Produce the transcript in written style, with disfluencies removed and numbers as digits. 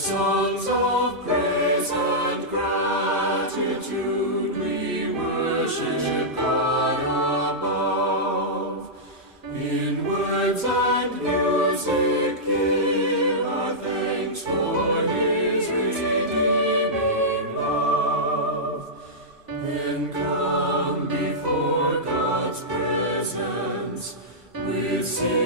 songs of praise and gratitude we worship God above. In words and music give our thanks for His redeeming love. Then come before God's presence with singing.